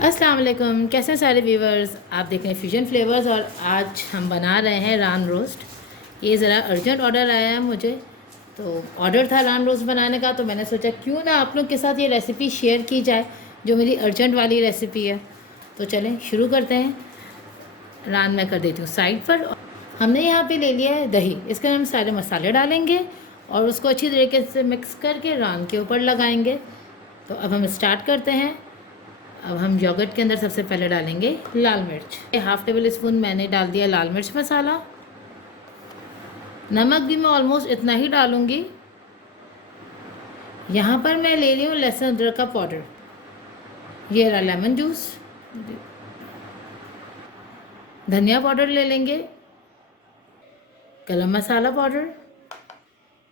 अस्सलाम वालेकुम, कैसे हैं सारे व्यूवर्स। आप देख रहे हैं फ्यूजन फ्लेवर्स और आज हम बना रहे हैं रान रोस्ट। ये ज़रा अर्जेंट ऑर्डर आया है मुझे, तो ऑर्डर था रान रोस्ट बनाने का, तो मैंने सोचा क्यों ना आप लोग के साथ ये रेसिपी शेयर की जाए जो मेरी अर्जेंट वाली रेसिपी है। तो चलें शुरू करते हैं। रान मैं कर देती हूँ साइड पर। हमने यहाँ पे ले लिया है दही, इसके अंदर हम सारे मसाले डालेंगे और उसको अच्छी तरीके से मिक्स करके रान के ऊपर लगाएंगे। तो अब हम स्टार्ट करते हैं। अब हम योगर्ट के अंदर सबसे पहले डालेंगे लाल मिर्च। 1/2 टेबल स्पून मैंने डाल दिया लाल मिर्च मसाला। नमक भी मैं ऑलमोस्ट इतना ही डालूंगी। यहाँ पर मैं ले रही हूँ लहसुन अदरक का पाउडर। ये रहा लेमन जूस। धनिया पाउडर ले लेंगे, गरम मसाला पाउडर,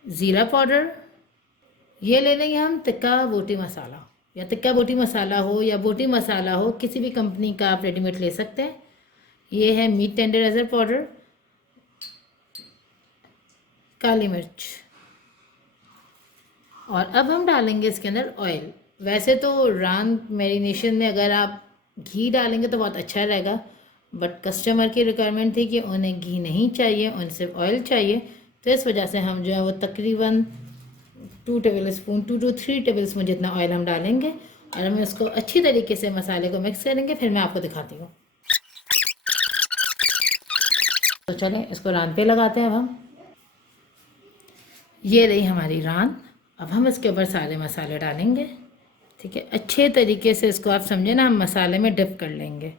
ज़ीरा पाउडर। ये ले लेंगे हम टिक्का बोटी मसाला, या टिक्का बोटी मसाला हो या बोटी मसाला हो, किसी भी कंपनी का आप रेडीमेड ले सकते हैं। ये है मीट टेंडराइजर पाउडर, काली मिर्च। और अब हम डालेंगे इसके अंदर ऑयल। वैसे तो रान मैरिनेशन में अगर आप घी डालेंगे तो बहुत अच्छा रहेगा, बट कस्टमर की रिक्वायरमेंट थी कि उन्हें घी नहीं चाहिए, उन्हें सिर्फ ऑयल चाहिए। तो इस वजह से हम जो है वो तकरीबन 2 table spoon 2 to 3 table spoon जितना ऑयल हम डालेंगे और हम इसको अच्छी तरीके से मसाले को मिक्स करेंगे। फिर मैं आपको दिखाती हूँ। तो चलें इसको रान पे लगाते हैं। अब हम ये रही हमारी रान। अब हम इसके ऊपर सारे मसाले डालेंगे। ठीक है, अच्छे तरीके से इसको आप समझे ना, हम मसाले में डिप कर लेंगे।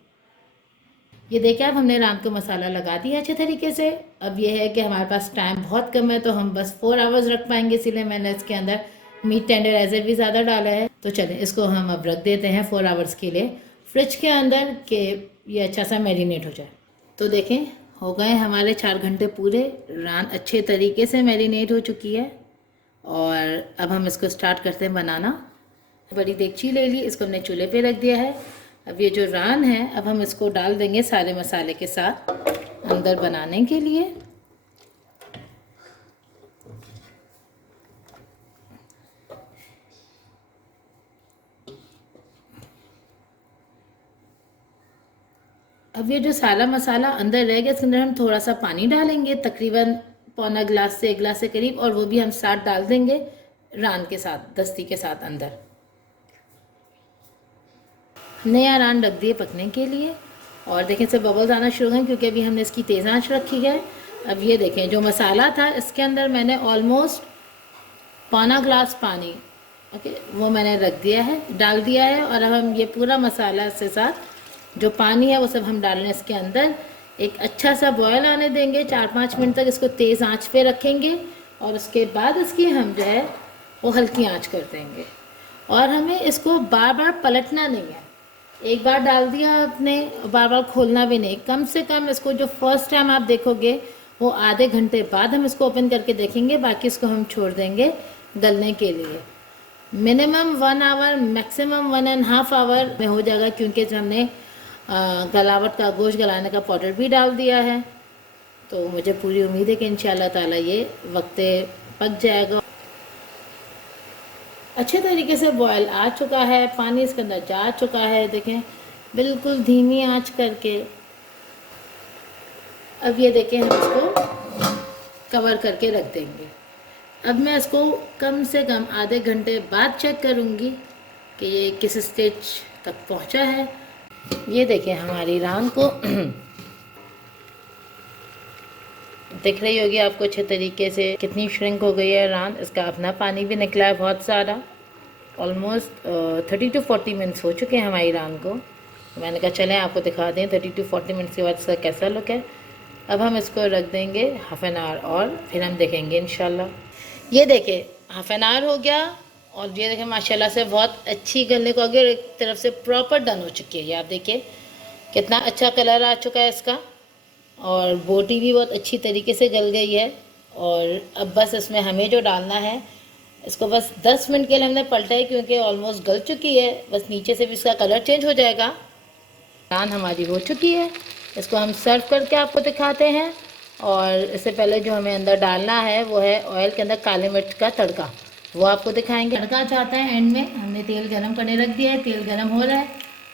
ये देखिए अब हमने रान को मसाला लगा दिया अच्छे तरीके से। अब ये है कि हमारे पास टाइम बहुत कम है, तो हम बस 4 आवर्स रख पाएंगे, इसीलिए मैंने इसके अंदर मीट टेंडराइजर भी ज़्यादा डाला है। तो चलें इसको हम अब रख देते हैं 4 आवर्स के लिए फ्रिज के अंदर, कि ये अच्छा सा मैरिनेट हो जाए। तो देखें हो गए हमारे 4 घंटे पूरे। रान अच्छे तरीके से मैरिनेट हो चुकी है और अब हम इसको स्टार्ट करते हैं बनाना। बड़ी देगची ले ली, इसको हमने चूल्हे पे रख दिया है। अब ये जो रान है अब हम इसको डाल देंगे सारे मसाले के साथ अंदर बनाने के लिए। अब ये जो सारा मसाला अंदर रह गया, इसके अंदर हम थोड़ा सा पानी डालेंगे, तकरीबन पौना गिलास से 1 गिलास के करीब, और वो भी हम साथ डाल देंगे रान के साथ, दस्ती के साथ अंदर। हमने यहाँ रान रख दिए पकने के लिए और देखें से बबल्स आना शुरू हो गए, क्योंकि अभी हमने इसकी तेज़ आंच रखी है। अब ये देखें जो मसाला था इसके अंदर मैंने ऑलमोस्ट पौना गिलास पानी, ओके, वो मैंने रख दिया है, डाल दिया है। और अब हम ये पूरा मसाला से साथ जो पानी है वो सब हम डाल रहे हैं इसके अंदर। एक अच्छा सा बॉयल आने देंगे, 4-5 मिनट तक इसको तेज़ आंच पे रखेंगे और उसके बाद इसकी हम जो है वो हल्की आंच कर देंगे। और हमें इसको बार बार पलटना नहीं है, एक बार डाल दिया आपने, बार बार खोलना भी नहीं। कम से कम इसको जो फर्स्ट टाइम आप देखोगे वो आधे घंटे बाद हम इसको ओपन करके देखेंगे, बाकी इसको हम छोड़ देंगे गलने के लिए। मिनिमम 1 आवर, मैक्सिमम 1.5 आवर में हो जाएगा, क्योंकि हमने गलावट का, गोश्त गलाने का पाउडर भी डाल दिया है। तो मुझे पूरी उम्मीद है कि इंशाल्लाह ताला ये वक्त पक जाएगा। अच्छे तरीके से बॉयल आ चुका है, पानी इसके अंदर जा चुका है, देखें बिल्कुल धीमी आंच करके। अब ये देखें हम इसको कवर करके रख देंगे। अब मैं इसको कम से कम आधे घंटे बाद चेक करूँगी कि ये किस स्टेज तक पहुँचा है। ये देखें हमारी रान को दिख रही होगी आपको अच्छे तरीके से कितनी श्रिंक हो गई है रान। इसका अपना पानी भी निकला है बहुत सारा। ऑलमोस्ट 30 to 40 मिनट्स हो चुके हैं हमारी रान को। मैंने कहा चलें आपको दिखा दें 30 to 40 मिनट्स के बाद इसका कैसा लुक है। अब हम इसको रख देंगे हाफ एन आवर और फिर हम देखेंगे इंशाल्लाह। ये देखें हाफ एन आवर हो गया और ये देखें माशाल्लाह से बहुत अच्छी गलने को आगे एक तरफ से प्रॉपर डन हो चुकी है। ये आप देखिए कितना अच्छा कलर आ चुका है इसका, और बोटी भी बहुत अच्छी तरीके से गल गई है। और अब बस इसमें हमें जो डालना है, इसको बस 10 मिनट के लिए हमने पलटा है, क्योंकि ऑलमोस्ट गल चुकी है। बस नीचे से भी इसका कलर चेंज हो जाएगा। रान हमारी हो चुकी है, इसको हम सर्व करके आपको दिखाते हैं। और इससे पहले जो हमें अंदर डालना है वो है ऑयल के अंदर काली मिर्च का तड़का, वो आपको दिखाएंगे। तड़का चाहता है एंड में। हमने तेल गरम करने रख दिया है, तेल गरम हो रहा है।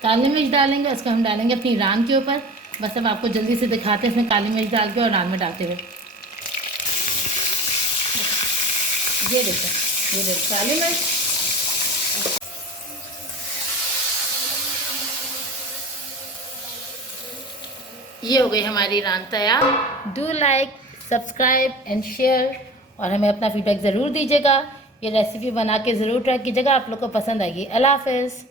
काली मिर्च डालेंगे, उसको हम डालेंगे अपनी रान के ऊपर। बस अब आपको जल्दी से दिखाते हैं इसमें काली मिर्च डाल के और रान में डालते हुए। ये देखो, ये देखो काली मिर्च। ये हो गई हमारी रान तैयार। Do like, subscribe and share, और हमें अपना फीडबैक ज़रूर दीजिएगा। ये रेसिपी बना के ज़रूर ट्राई कीजिएगा, आप लोग को पसंद आएगी। अल्लाह हाफ़िज़।